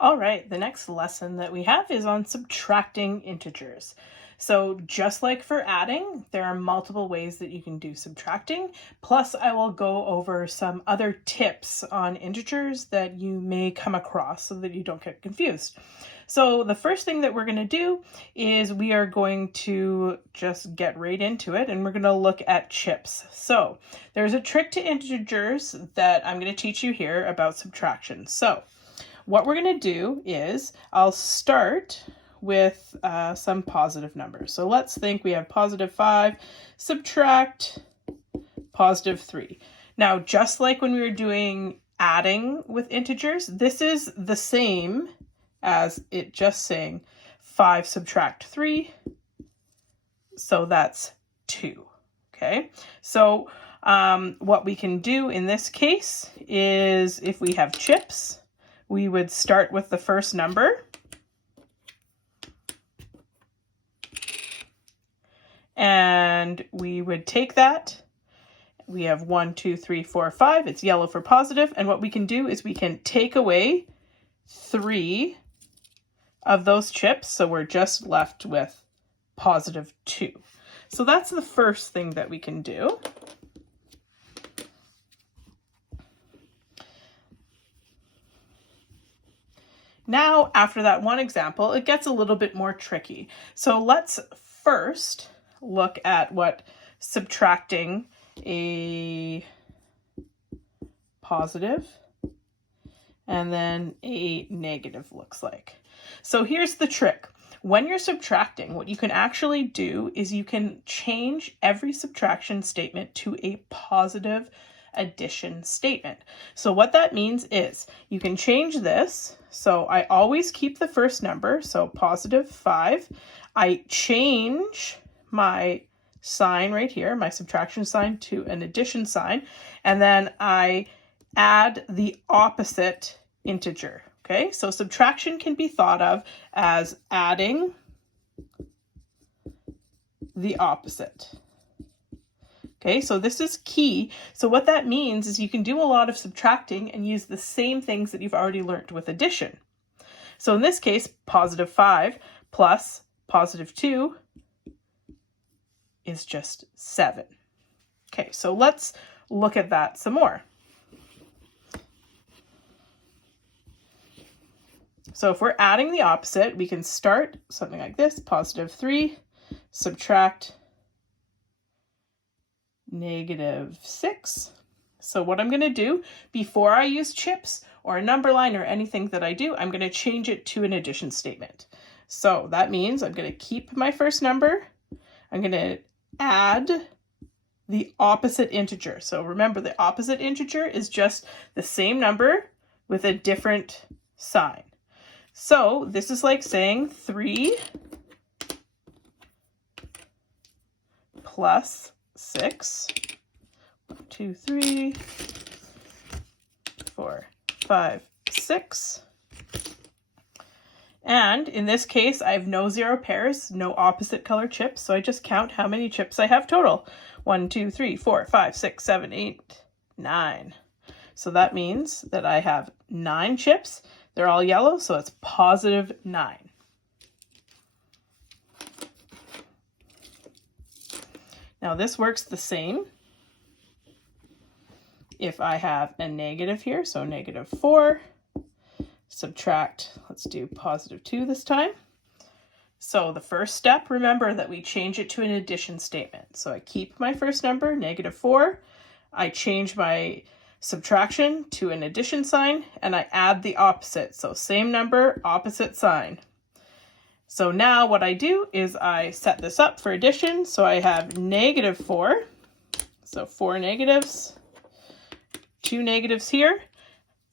All right, the next lesson that we have is on subtracting integers. So just like for adding, there are multiple ways that you can do subtracting. Plus, I will go over some other tips on integers that you may come across so that you don't get confused. So the first thing that we're going to do is we are going to just get right into it, and we're going to look at chips. So there's a trick to integers that I'm going to teach you here about subtraction. So what we're going to do is I'll start with some positive numbers. So let's think we have positive 5, subtract positive 3. Now, just like when we were doing adding with integers, this is the same as it just saying 5 subtract 3. So that's 2. Okay, so what we can do in this case is if we have chips, we would start with the first number and we would take that. We have 1, 2, 3, 4, 5. It's yellow for positive. And what we can do is we can take away 3 of those chips. So we're just left with positive 2. So that's the first thing that we can do. Now, after that one example, it gets a little bit more tricky. So let's first look at what subtracting a positive and then a negative looks like. So here's the trick. When you're subtracting, what you can actually do is you can change every subtraction statement to a positive addition statement. So what that means is you can change this. So I always keep the first number, so positive 5. I change my sign right here, my subtraction sign, to an addition sign, and then I add the opposite integer. Okay, so subtraction can be thought of as adding the opposite. Okay, so this is key. So what that means is you can do a lot of subtracting and use the same things that you've already learned with addition. So in this case, positive 5 plus positive 2 is just 7. Okay, so let's look at that some more. So if we're adding the opposite, we can start something like this, positive 3, subtract negative 6. So what I'm going to do before I use chips or a number line or anything that I do, I'm going to change it to an addition statement. So that means I'm going to keep my first number. I'm going to add the opposite integer. So remember, the opposite integer is just the same number with a different sign. So this is like saying 3 plus 6, 1, 2, 3, 4, 5, 6. And in this case, I have no zero pairs, no opposite color chips, so I just count how many chips I have total. 1, 2, 3, 4, 5, 6, 7, 8, 9. So that means that I have 9 chips. They're all yellow, so it's positive 9. Now this works the same if I have a negative here, so negative 4, subtract, let's do positive 2 this time. So the first step, remember that we change it to an addition statement. So I keep my first number, negative 4, I change my subtraction to an addition sign, and I add the opposite. So same number, opposite sign. So now what I do is I set this up for addition. So I have negative 4. So 4 negatives, 2 negatives here,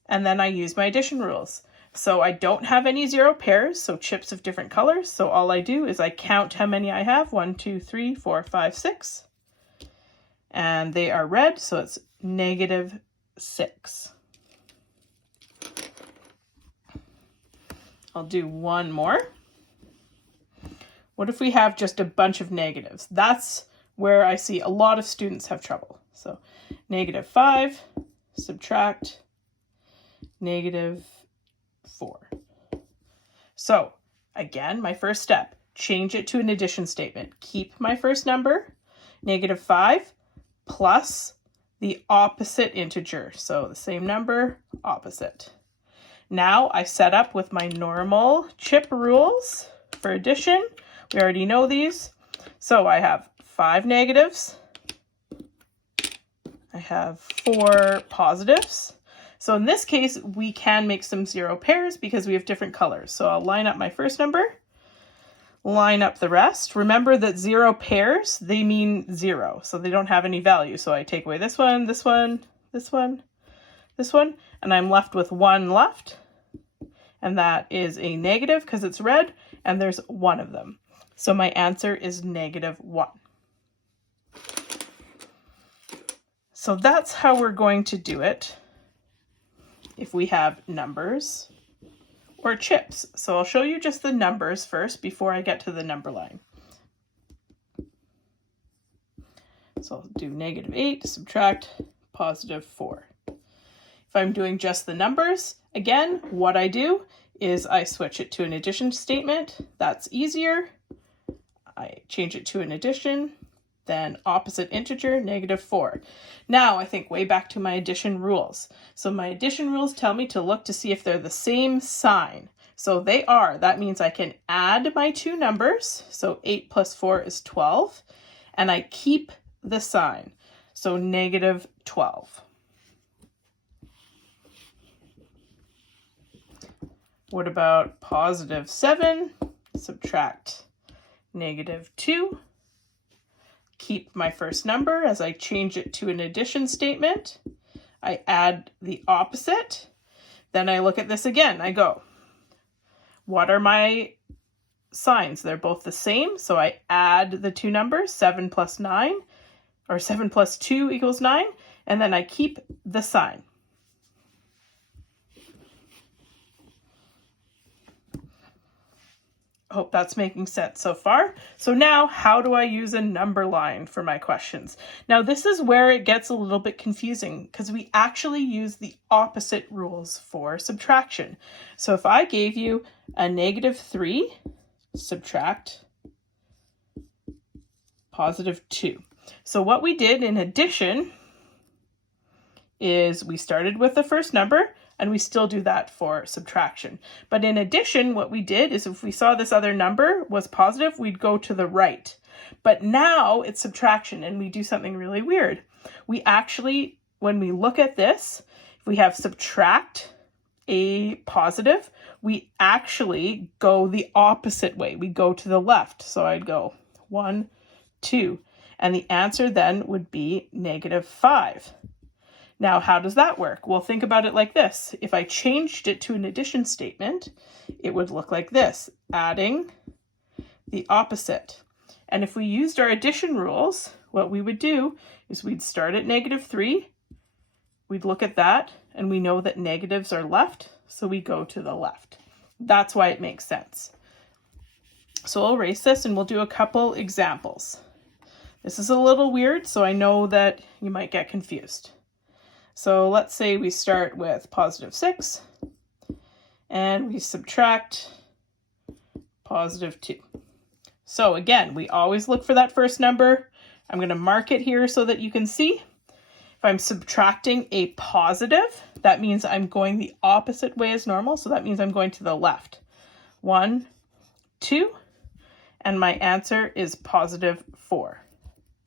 and then I use my addition rules. So I don't have any zero pairs, so chips of different colors. So all I do is I count how many I have. 1, 2, 3, 4, 5, 6. And they are red, so it's negative 6. I'll do one more. What if we have just a bunch of negatives? That's where I see a lot of students have trouble. So negative 5, subtract negative 4. So again, my first step, change it to an addition statement. Keep my first number, -5, plus the opposite integer. So the same number, opposite. Now I set up with my normal CHIP rules for addition. We already know these. So I have 5 negatives. I have 4 positives. So in this case, we can make some 0 pairs because we have different colors. So I'll line up my first number, line up the rest. Remember that 0 pairs, they mean 0, so they don't have any value. So I take away this one, this one, this one, this one, and I'm left with 1 left. And that is a negative because it's red, and there's 1 of them. So my answer is -1. So that's how we're going to do it if we have numbers or chips. So I'll show you just the numbers first before I get to the number line. So I'll do -8, subtract +4. If I'm doing just the numbers, again, what I do is I switch it to an addition statement. That's easier. I change it to an addition, then opposite integer, -4. Now I think way back to my addition rules. So my addition rules tell me to look to see if they're the same sign. So they are. That means I can add my 2 numbers. So 8 plus 4 is 12. And I keep the sign. So -12. What about +7? Subtract -2. Keep my first number as I change it to an addition statement. I add the opposite. Then I look at this again. I go, what are my signs? They're both the same. So I add the 2 numbers, 7 plus 9, or 7 plus 2 equals 9. And then I keep the sign. Hope that's making sense so far. So now, how do I use a number line for my questions? Now, this is where it gets a little bit confusing because we actually use the opposite rules for subtraction. So if I gave you a -3, subtract +2. So what we did in addition is we started with the first number, and we still do that for subtraction. But in addition, what we did is if we saw this other number was positive, we'd go to the right. But now it's subtraction, and we do something really weird. We actually, when we look at this, if we have subtract a positive, we actually go the opposite way. We go to the left. So I'd go 1, 2, and the answer then would be -5. Now, how does that work? Well, think about it like this. If I changed it to an addition statement, it would look like this, adding the opposite. And if we used our addition rules, what we would do is we'd start at -3, we'd look at that, and we know that negatives are left, so we go to the left. That's why it makes sense. So I'll erase this, and we'll do a couple examples. This is a little weird, so I know that you might get confused. So let's say we start with +6 and we subtract +2. So again, we always look for that first number. I'm going to mark it here so that you can see. If I'm subtracting a positive, that means I'm going the opposite way as normal. So that means I'm going to the left. 1, 2, and my answer is +4.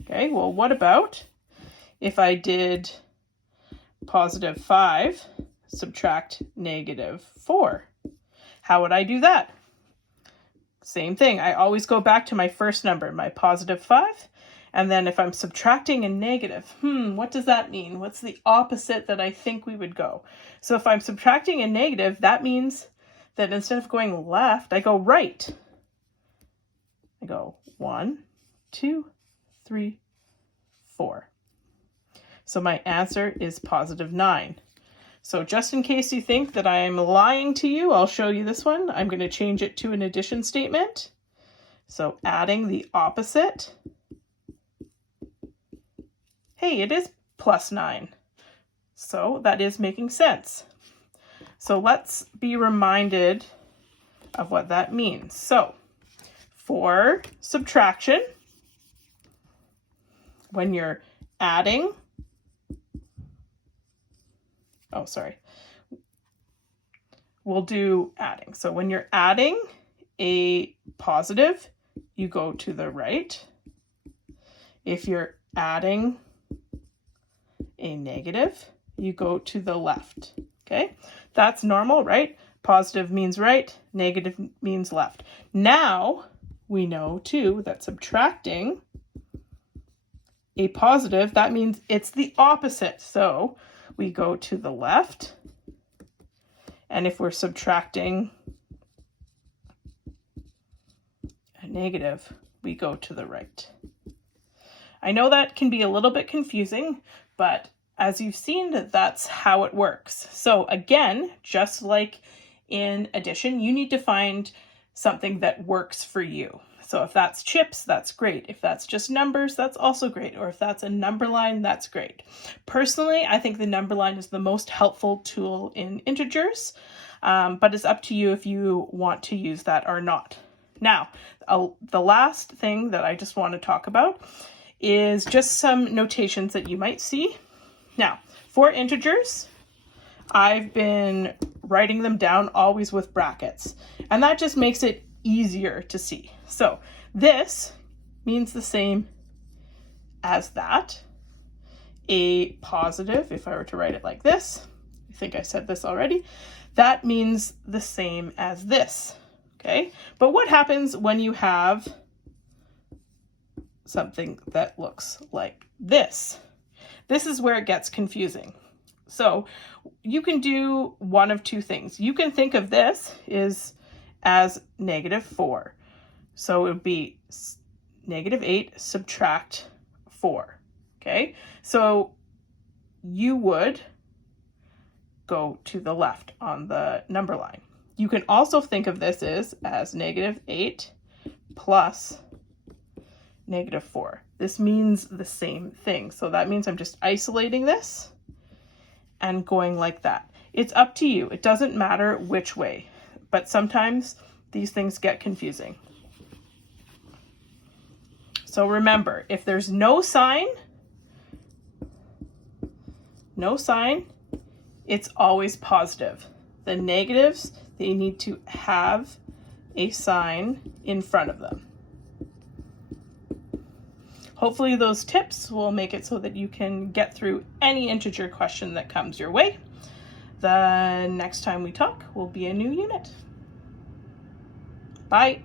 Okay, well, what about if I did +5, subtract -4. How would I do that? Same thing. I always go back to my first number, my +5. And then if I'm subtracting a negative, what does that mean? What's the opposite that I think we would go? So if I'm subtracting a negative, that means that instead of going left, I go right. I go 1, 2, 3, 4. So my answer is +9. So just in case you think that I'm lying to you, I'll show you this one. I'm going to change it to an addition statement. So adding the opposite. Hey, it is +9. So that is making sense. So let's be reminded of what that means. So for subtraction, when you're adding, we'll do adding. So when you're adding a positive, you go to the right. If you're adding a negative, you go to the left. Okay, that's normal, right? Positive means right, negative means left. Now we know too that subtracting a positive, that means it's the opposite. So we go to the left. And if we're subtracting a negative, we go to the right. I know that can be a little bit confusing, but as you've seen, that's how it works. So again, just like in addition, you need to find something that works for you. So if that's chips, that's great. If that's just numbers, that's also great. Or if that's a number line, that's great. Personally, I think the number line is the most helpful tool in integers, but it's up to you if you want to use that or not. Now, the last thing that I just want to talk about is just some notations that you might see. Now, for integers, I've been writing them down always with brackets, and that just makes it easier to see. So this means the same as that. A positive, if I were to write it like this, I think I said this already, that means the same as this, okay? But what happens when you have something that looks like this? This is where it gets confusing. So you can do one of two things. You can think of this as -4. So it would be -8 subtract 4. Okay, so you would go to the left on the number line. You can also think of this as -8 plus -4. This means the same thing. So that means I'm just isolating this and going like that. It's up to you. It doesn't matter which way, but sometimes these things get confusing. So remember, if there's no sign, it's always positive. The negatives, they need to have a sign in front of them. Hopefully those tips will make it so that you can get through any integer question that comes your way. The next time we talk will be a new unit. Bye.